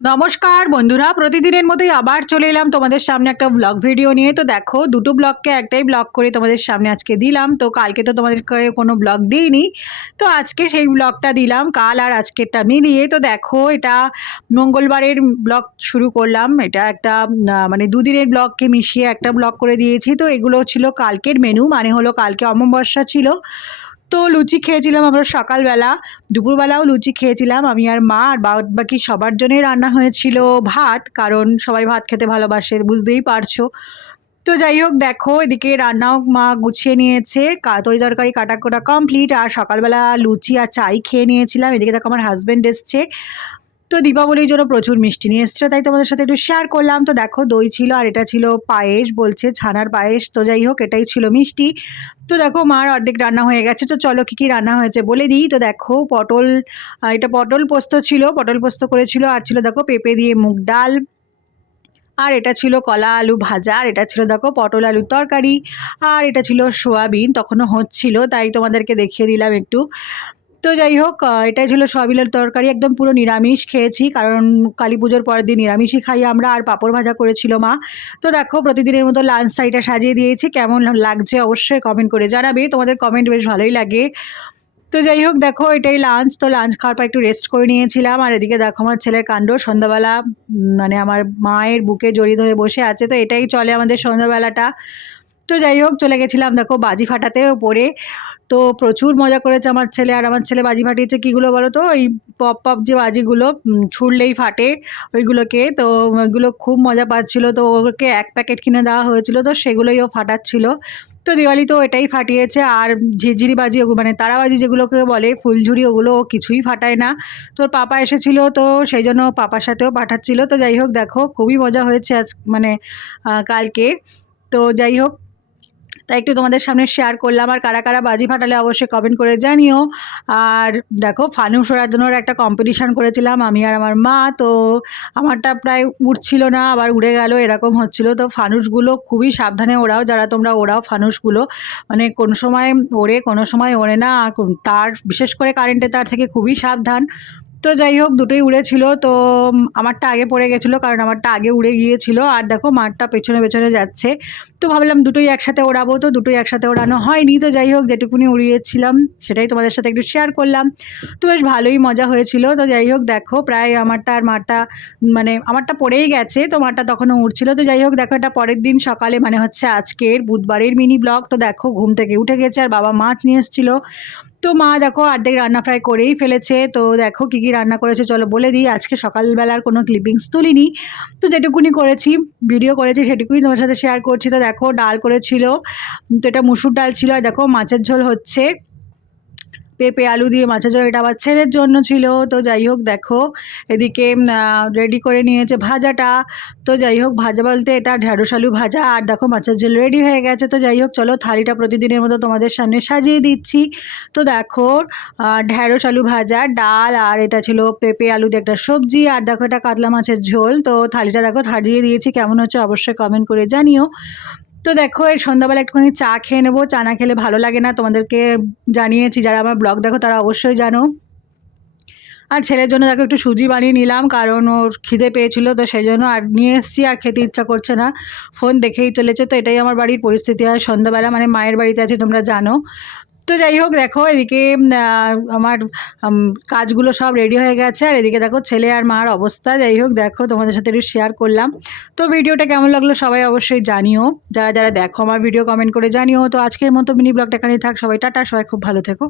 নমস্কার বন্ধুরা, প্রতিদিনের মতোই আবার চলে এলাম তোমাদের সামনে একটা ব্লগ ভিডিও নিয়ে। তো দেখো, দুটো ব্লগকে একটাই ব্লগ করে তোমাদের সামনে আজকে দিলাম। তো কালকে তো তোমাদেরকে কোনো ব্লগ দিইনি। তো আজকে সেই ব্লগটা দিলাম, কাল আর আজকেরটা মিলিয়ে। তো দেখো, এটা মঙ্গলবারের ব্লগ শুরু করলাম। এটা একটা মানে দুদিনের ব্লগকে মিশিয়ে একটা ব্লগ করে দিয়েছি। তো এগুলো ছিল কালকের মেনু মানে হলো কালকে অমাবস্যা ছিল। তো লুচি খেয়েছিলাম আমরা সকালবেলা। দুপুরবেলাও লুচি খেয়েছিলাম। আমি আর মা আর বাকি সবার জন্যই রান্না হয়েছিল ভাত, কারণ সবাই ভাত খেতে ভালোবাসে, বুঝতেই পারছ। তো যাই হোক, দেখো, এদিকে রান্নাও মা গুছিয়ে নিয়েছে তরি তরকারি কাটা কোটা কমপ্লিট আর সকালবেলা লুচি আর চাই খেয়ে নিয়েছিলাম। এদিকে দেখো আমার হাজব্যান্ড এসছে। তো দীপাবলির জন্য প্রচুর মিষ্টি নিয়ে এসেছিল, তাই তোমাদের সাথে একটু শেয়ার করলাম। তো দেখো, দই ছিল আর এটা ছিল পায়েস, বলছে ছানার পায়েস। তো যাই হোক, এটাই ছিল মিষ্টি। তো দেখো, মার অর্ধেক রান্না হয়ে গেছে। তো চলো, কী কী রান্না হয়েছে বলে দিই। তো দেখো, পটল এটা পটল পোস্ত ছিল, পটল পোস্ত করেছিল। আর ছিল দেখো, পেঁপে দিয়ে মুগ ডাল। আর এটা ছিল কলা আলু ভাজা। আর এটা ছিল দেখো, পটল আলুর তরকারি। আর এটা ছিল সোয়াবিন, তখনও হচ্ছিল, তাই তোমাদেরকে দেখিয়ে দিলাম একটু। তো যাই হোক এটাই ছিল সবিলের তরকারি। একদম পুরো নিরামিষ খেয়েছি, কারণ কালী পুজোর পরের দিন নিরামিষই খাই আমরা, আর পাঁপড় ভাজা করেছিল মা। তো দেখো, প্রতিদিনের মতো লাঞ্চ সাইডটা সাজিয়ে দিয়েছি। কেমন লাগছে অবশ্যই কমেন্ট করে জানাবে। তোমাদের কমেন্ট বেশ ভালোই লাগে। তো যাই হোক, দেখো, এটাই লাঞ্চ তো লাঞ্চ খাওয়ার পর একটু রেস্ট করে নিয়েছিলাম। আর এদিকে দেখো, আমার ছেলের কাণ্ড। সন্ধ্যাবেলা মানে আমার মায়ের বুকে জড়িয়ে ধরে বসে আছে। তো এটাই চলে আমাদের সন্ধ্যাবেলাটা। তো যাই হোক, চলে গেছিলাম দেখো বাজি ফাটাতে ওপরে। তো প্রচুর মজা করেছে আমার ছেলে, আর আমার ছেলে বাজি ফাটিয়েছে কীগুলো বলো তো? ওই পপ পপ যে বাজিগুলো ছুড়লেই ফাটে ওইগুলোকে। তো ওইগুলো খুব মজা পাচ্ছিল। তো ওকে এক প্যাকেট কিনে দেওয়া হয়েছিল, তো সেগুলোই ও ফাটাচ্ছিল। তো দিওয়ালি তো এটাই ফাটিয়েছে। আর ঝিরঝিরি বাজি ওগুলো মানে তারাবাজি যেগুলোকে বলে, ফুলঝুরি ওগুলো ও কিছুই ফাটায় না। তোর পাপা এসেছিল তো সেই জন্য পাপার সাথেও পাঠাচ্ছিল। তো যাই হোক, দেখো খুবই মজা হয়েছে আজ মানে কালকে। তো যাই হোক তাই একটু তোমাদের সামনে শেয়ার করলাম। আর কারা কারা বাজি ফাটালে অবশ্যই কমেন্ট করে জানিও। আর দেখো ফানুস ওড়ানোর একটা কম্পিটিশান করেছিলাম আমি আর আমার মা। তো আমারটা প্রায় উঠছিল না, আবার উড়ে গেল, এরকম হচ্ছিল। তো ফানুসগুলো খুবই সাবধানে ওড়াও, যারা তোমরা ওড়াও ফানুসগুলো মানে কোনো সময় ওড়ে, কোনো সময় ওড়ে না। তার, বিশেষ করে কারেন্টের তার থেকে খুবই সাবধান। তো যাই হোক, দুটোই উড়েছিল তো আমারটা আগে পড়ে গেছিল, কারণ আমারটা আগে উড়ে গিয়েছিল। আর দেখো মাঠটা পেছনে পেছনে যাচ্ছে। তো ভাবলাম দুটোই একসাথে ওড়াবো, তো দুটোই একসাথে ওড়ানো হয়নি। তো যাই হোক, যেটুকুনি উড়িয়েছিলাম, সেটাই তোমাদের সাথে একটু শেয়ার করলাম। তো বেশ ভালোই মজা হয়েছিল। তো যাই হোক, দেখো, প্রায় আমারটা আর মাঠটা মানে আমারটা পড়েই গেছে। তো মারটা তখনও উঠছিল তো যাই হোক, দেখো, এটা পরের দিন সকালে মানে হচ্ছে আজকের, বুধবারের মিনি ব্লগ তো দেখো, ঘুম থেকে উঠে গেছে, আর বাবা মাছ নিয়ে এসেছিল। তো মা দেখো অর্ধেক রান্না ফ্রাই করেই ফেলেছে। তো দেখো কী কী রান্না করেছে চলো বলে দিই। আজকে সকালবেলার কোনো ক্লিপিংস তুলিনি। তো যেটুকুনি করেছি ভিডিও করেছি সেটুকুই তোমার সাথে শেয়ার করছি। তো দেখো ডাল করেছিল, তো এটা মুসুর ডাল ছিল। আর দেখো মাছের ঝোল হচ্ছে। পেঁপে আলু দিয়ে মাছের ঝোল এটা আবার ছেলের জন্য ছিল। তো যাই হোক দেখো এদিকে রেডি করে নিয়েছে ভাজাটা। তো যাই হোক ভাজা বলতে এটা ঢ্যাঁড়স আলু ভাজা আর দেখো মাছের ঝোল রেডি হয়ে গেছে। তো যাই হোক চলো থালিটা প্রতিদিনের মতো তোমাদের সামনে সাজিয়ে দিচ্ছি। তো দেখো আহ, ঢ্যাঁড়স আলু ভাজা ডাল আর এটা ছিল পেঁপে আলু দিয়ে একটা সবজি আর দেখো এটা কাতলা মাছের ঝোল। তো থালিটা দেখো সাজিয়ে দিয়েছি কেমন হচ্ছে অবশ্যই কমেন্ট করে জানিও। তো দেখো এই সন্ধ্যাবেলা একটুখানি চা খেয়ে নেব। চা না খেলে ভালো লাগে না, তোমাদেরকে জানিয়েছি। যারা আমার ব্লগ দেখো, তারা অবশ্যই জানো। আর ছেলের জন্য দেখো, একটু সুজি বানিয়ে নিলাম, কারণ ওর খিদে পেয়েছিল, তো সেই জন্য আর নিয়ে এসেছি, আর খেতে ইচ্ছা করছে না। ফোন দেখেই চলেছে, তো এটাই আমার বাড়ির পরিস্থিতি। হয় সন্ধ্যাবেলা মানে মায়ের বাড়িতে আছে, তোমরা জানো। তো যাই হোক, দেখো, এদিকে আমার কাজগুলো সব রেডি হয়ে গেছে। আর এদিকে দেখো, ছেলে আর মার অবস্থা। যাই হোক, দেখো, তোমাদের সাথে একটু শেয়ার করলাম। তো ভিডিওটা কেমন লাগল সবাই অবশ্যই জানিও। যারা যারা দেখো আমার ভিডিও কমেন্ট করে জানিও। তো আজকের মতো মিনি ব্লগটা এখানেই থাক। সবাই টাটা, সবাই খুব ভালো থেকো।